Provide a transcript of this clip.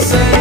say.